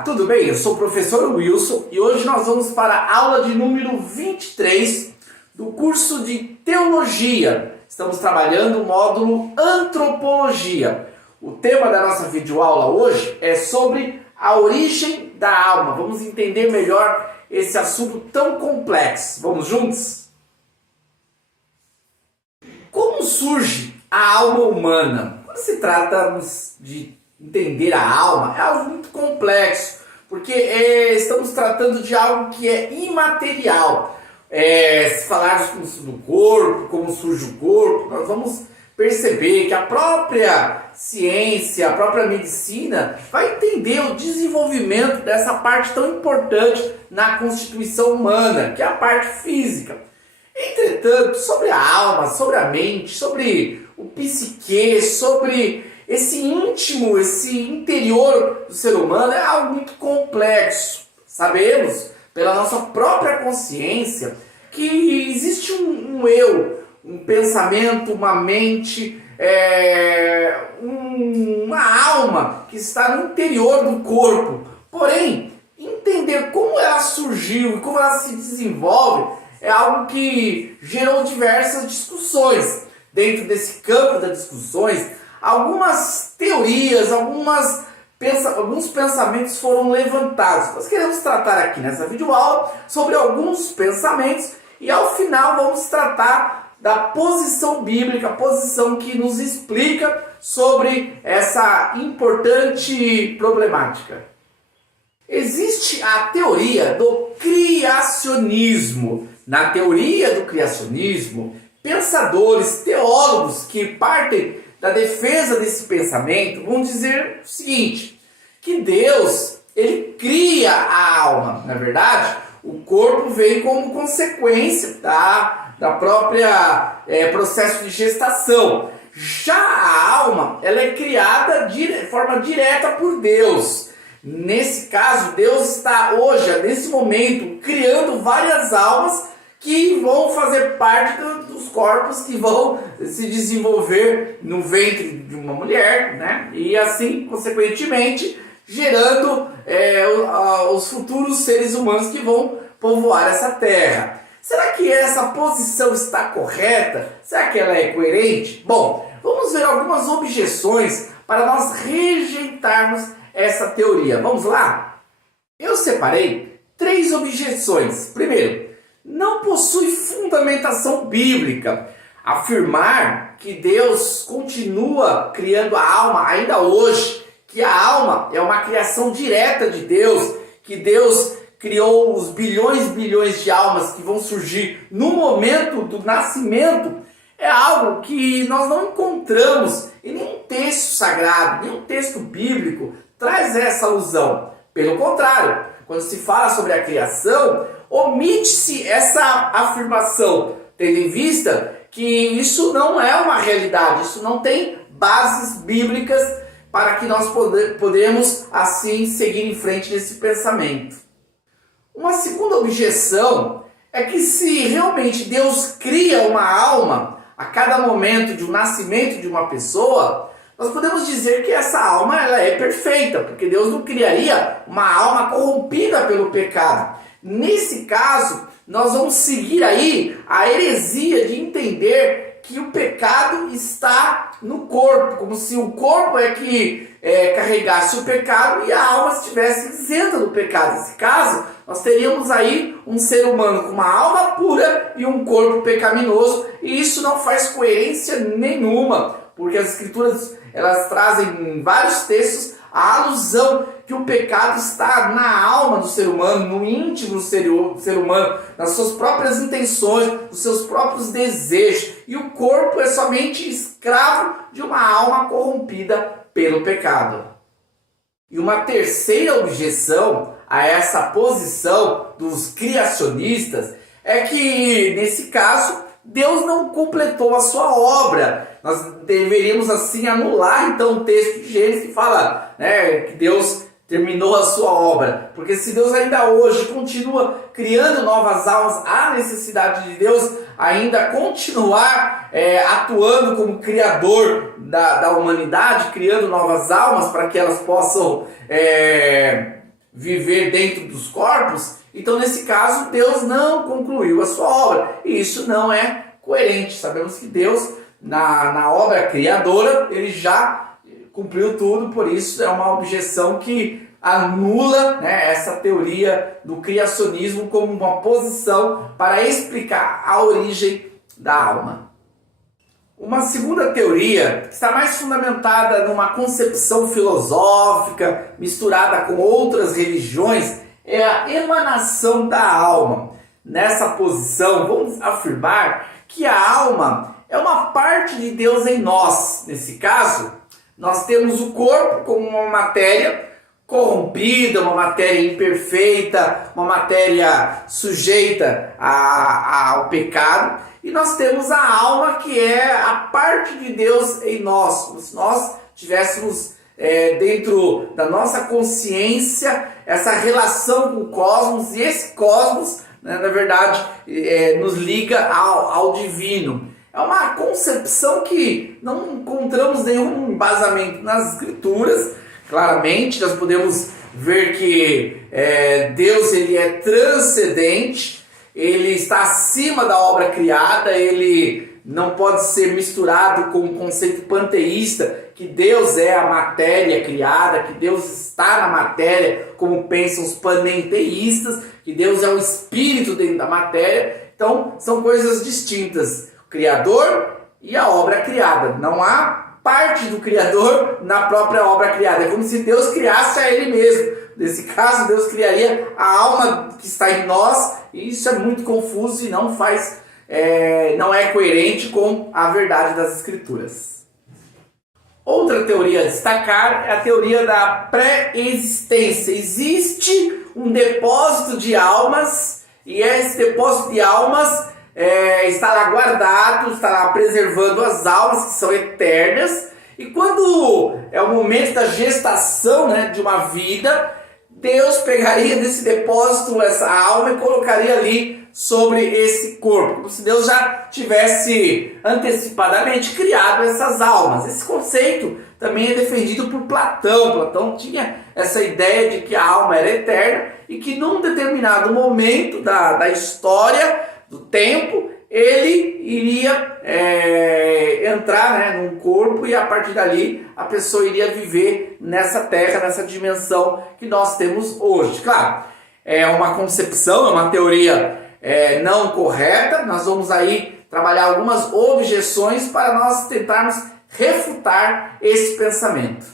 Olá, tudo bem? Eu sou o professor Wilson e hoje nós vamos para a aula de número 23 do curso de Teologia. Estamos trabalhando o módulo Antropologia. O tema da nossa videoaula hoje é sobre a origem da alma. Vamos entender melhor esse assunto tão complexo. Vamos juntos? Como surge a alma humana? Quando se trata de entender a alma, é algo muito complexo, porque estamos tratando de algo que é imaterial. Se falarmos do corpo, como surge o corpo, nós vamos perceber que a própria ciência, a própria medicina vai entender o desenvolvimento dessa parte tão importante na constituição humana, que é a parte física. Entretanto, sobre a alma, sobre a mente, sobre o psique, sobre esse íntimo, esse interior do ser humano é algo muito complexo. Sabemos, pela nossa própria consciência, que existe um eu, um pensamento, uma mente, uma alma que está no interior do corpo. Porém, entender como ela surgiu e como ela se desenvolve é algo que gerou diversas discussões. Dentro desse campo das discussões, algumas teorias, alguns pensamentos foram levantados. Nós queremos tratar aqui nessa videoaula sobre alguns pensamentos e ao final vamos tratar da posição bíblica, a posição que nos explica sobre essa importante problemática. Existe a teoria do criacionismo. Na teoria do criacionismo, pensadores, teólogos que partem da defesa desse pensamento vão dizer o seguinte, que Deus, ele cria a alma. Na verdade, o corpo vem como consequência da própria processo de gestação. Já a alma, ela é criada de forma direta por Deus. Nesse caso, Deus está hoje, nesse momento, criando várias almas que vão fazer parte dos corpos que vão se desenvolver no ventre de uma mulher, né? E assim, consequentemente, gerando os futuros seres humanos que vão povoar essa terra. Será que essa posição está correta? Será que ela é coerente? Bom, vamos ver algumas objeções para nós rejeitarmos essa teoria. Vamos lá? Eu separei 3 objeções. Primeiro, não possui fundamentação bíblica. Afirmar que Deus continua criando a alma ainda hoje, que a alma é uma criação direta de Deus, que Deus criou os bilhões de almas que vão surgir no momento do nascimento, é algo que nós não encontramos em nenhum texto sagrado, nenhum texto bíblico traz essa alusão. Pelo contrário, quando se fala sobre a criação, omite-se essa afirmação, tendo em vista que isso não é uma realidade, isso não tem bases bíblicas para que nós podemos assim seguir em frente nesse pensamento. Uma segunda objeção é que se realmente Deus cria uma alma a cada momento de um nascimento de uma pessoa, nós podemos dizer que essa alma ela é perfeita, porque Deus não criaria uma alma corrompida pelo pecado. Nesse caso, nós vamos seguir aí a heresia de entender que o pecado está no corpo, como se o corpo é que carregasse o pecado e a alma estivesse isenta do pecado. Nesse caso, nós teríamos aí um ser humano com uma alma pura e um corpo pecaminoso, e isso não faz coerência nenhuma, porque as escrituras elas trazem em vários textos a alusão que o pecado está na alma do ser humano, no íntimo do ser humano, nas suas próprias intenções, nos seus próprios desejos. E o corpo é somente escravo de uma alma corrompida pelo pecado. E uma terceira objeção a essa posição dos criacionistas é que, nesse caso, Deus não completou a sua obra. Nós deveríamos assim anular então o texto de Gênesis que fala, que Deus terminou a sua obra. Porque se Deus ainda hoje continua criando novas almas, há necessidade de Deus ainda continuar atuando como criador da humanidade, criando novas almas para que elas possam viver dentro dos corpos, então nesse caso Deus não concluiu a sua obra. E isso não é coerente. Sabemos que Deus, na obra criadora, ele já cumpriu tudo, por isso é uma objeção que anula, né, essa teoria do criacionismo como uma posição para explicar a origem da alma. Uma segunda teoria, que está mais fundamentada numa concepção filosófica, misturada com outras religiões, é a emanação da alma. Nessa posição, vamos afirmar que a alma é uma parte de Deus em nós. Nesse caso, nós temos o corpo como uma matéria corrompida, uma matéria imperfeita, uma matéria sujeita ao pecado. E nós temos a alma, que é a parte de Deus em nós. Como se nós tivéssemos dentro da nossa consciência essa relação com o cosmos. E esse cosmos, né, na verdade, nos liga ao divino. É uma concepção que não encontramos nenhum embasamento nas Escrituras. Claramente, nós podemos ver que Deus ele é transcendente. Ele está acima da obra criada, ele não pode ser misturado com o conceito panteísta, que Deus é a matéria criada, que Deus está na matéria, como pensam os panenteístas, que Deus é o espírito dentro da matéria. Então, são coisas distintas, o Criador e a obra criada. Não há parte do Criador na própria obra criada, é como se Deus criasse a Ele mesmo. Nesse caso, Deus criaria a alma que está em nós, e isso é muito confuso e não é coerente com a verdade das Escrituras. Outra teoria a destacar é a teoria da pré-existência. Existe um depósito de almas, e esse depósito de almas está lá guardado, está lá preservando as almas que são eternas, e quando é o momento da gestação, né, de uma vida, Deus pegaria desse depósito essa alma e colocaria ali sobre esse corpo, como se Deus já tivesse antecipadamente criado essas almas. Esse conceito também é defendido por Platão. Platão tinha essa ideia de que a alma era eterna e que num determinado momento da história, do tempo, ele iria entrar, né, num corpo, e a partir dali a pessoa iria viver nessa terra, nessa dimensão que nós temos hoje. Claro, é uma concepção, é uma teoria não correta. Nós vamos aí trabalhar algumas objeções para nós tentarmos refutar esse pensamento.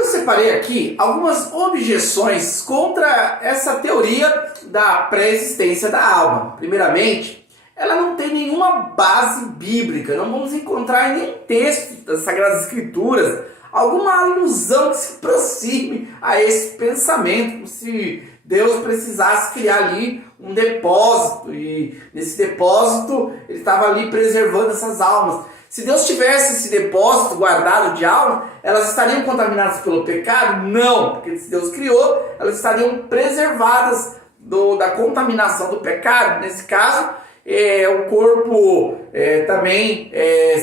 Eu separei aqui algumas objeções contra essa teoria da pré-existência da alma. Primeiramente, ela não tem nenhuma base bíblica. Não vamos encontrar em nenhum texto das Sagradas Escrituras alguma alusão que se aproxime a esse pensamento, como se Deus precisasse criar ali um depósito, e nesse depósito ele estava ali preservando essas almas. Se Deus tivesse esse depósito guardado de almas, elas estariam contaminadas pelo pecado? Não, porque se Deus criou, elas estariam preservadas da contaminação do pecado. Nesse caso, o corpo também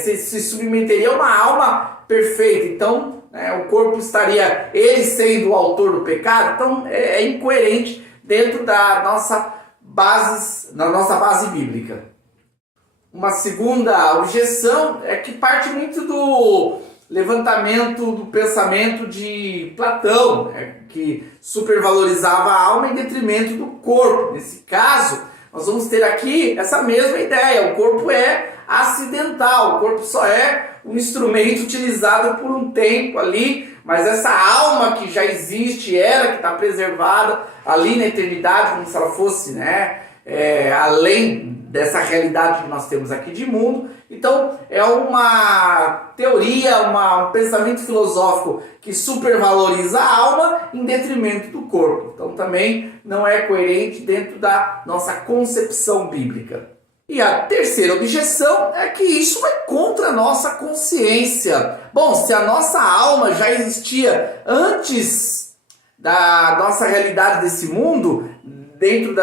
se submeteria a uma alma perfeita. Então, o corpo estaria, ele sendo o autor do pecado. Então, é incoerente dentro da nossa base bíblica. Uma segunda objeção é que parte muito do levantamento do pensamento de Platão, que supervalorizava a alma em detrimento do corpo. Nesse caso, nós vamos ter aqui essa mesma ideia. O corpo é acidental, o corpo só é um instrumento utilizado por um tempo ali, mas essa alma que já existe, que está preservada ali na eternidade, como se ela fosse, além dessa realidade que nós temos aqui de mundo. Então, é uma teoria, um pensamento filosófico que supervaloriza a alma em detrimento do corpo. Então, também não é coerente dentro da nossa concepção bíblica. E a terceira objeção é que isso vai contra a nossa consciência. Bom, se a nossa alma já existia antes da nossa realidade desse mundo, dentro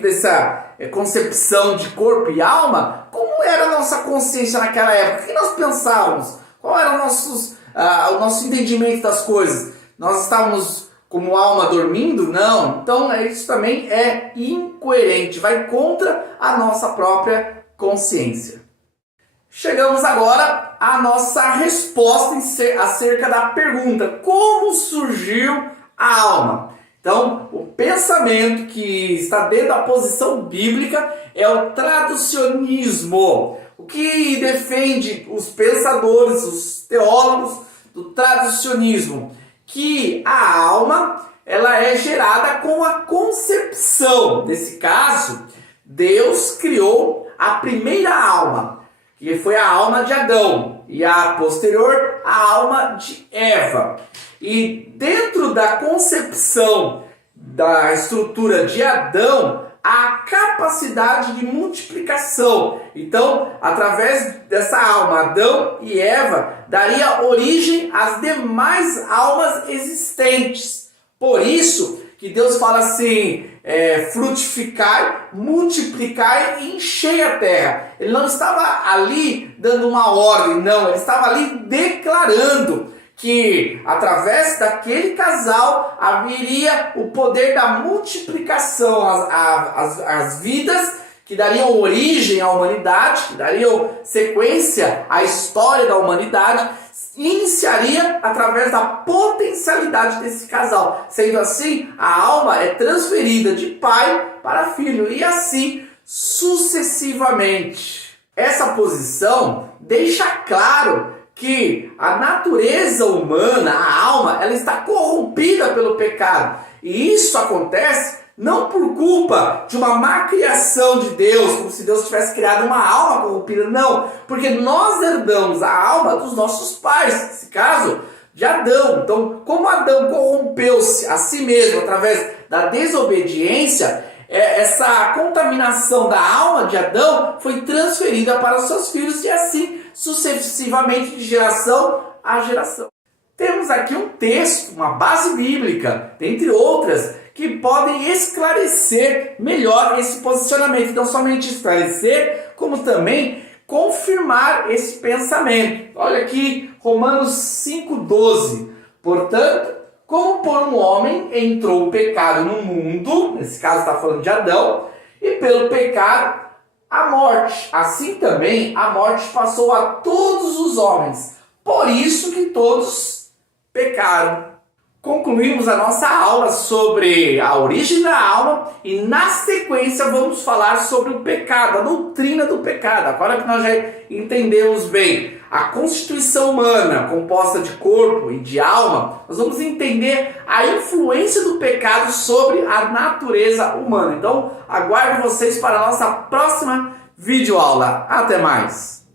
dessa concepção de corpo e alma, como era a nossa consciência naquela época? O que nós pensávamos? Qual era o nosso entendimento das coisas? Nós estávamos como alma dormindo? Não. Então isso também é incoerente, vai contra a nossa própria consciência. Chegamos agora à nossa resposta acerca da pergunta: como surgiu a alma? Então, o pensamento que está dentro da posição bíblica é o traducionismo, o que defende os pensadores, os teólogos do traducionismo, que a alma ela é gerada com a concepção. Nesse caso, Deus criou a primeira alma, que foi a alma de Adão, e a posterior, a alma de Eva. E dentro da concepção da estrutura de Adão, a capacidade de multiplicação. Então, através dessa alma, Adão e Eva, daria origem às demais almas existentes. Por isso que Deus fala assim, frutificai, multiplicai e enchei a terra. Ele não estava ali dando uma ordem, não, ele estava ali declarando que através daquele casal haveria o poder da multiplicação, as vidas que dariam origem à humanidade, que dariam sequência à história da humanidade, iniciaria através da potencialidade desse casal. Sendo assim, a alma é transferida de pai para filho e assim sucessivamente. Essa posição deixa claro que a natureza humana, a alma, ela está corrompida pelo pecado. E isso acontece não por culpa de uma má criação de Deus, como se Deus tivesse criado uma alma corrompida, não. Porque nós herdamos a alma dos nossos pais, nesse caso, de Adão. Então, como Adão corrompeu-se a si mesmo através da desobediência, essa contaminação da alma de Adão foi transferida para os seus filhos e assim sucessivamente de geração a geração. Temos aqui um texto, uma base bíblica, dentre outras, que podem esclarecer melhor esse posicionamento. Não somente esclarecer, como também confirmar esse pensamento. Olha aqui, Romanos 5,12. Portanto, como por um homem entrou o pecado no mundo, nesse caso está falando de Adão, e pelo pecado a morte. Assim também a morte passou a todos os homens. Por isso que todos pecaram. Concluímos a nossa aula sobre a origem da alma e na sequência vamos falar sobre o pecado, a doutrina do pecado. Agora que nós já entendemos bem a constituição humana composta de corpo e de alma, nós vamos entender a influência do pecado sobre a natureza humana. Então, aguardo vocês para a nossa próxima videoaula. Até mais!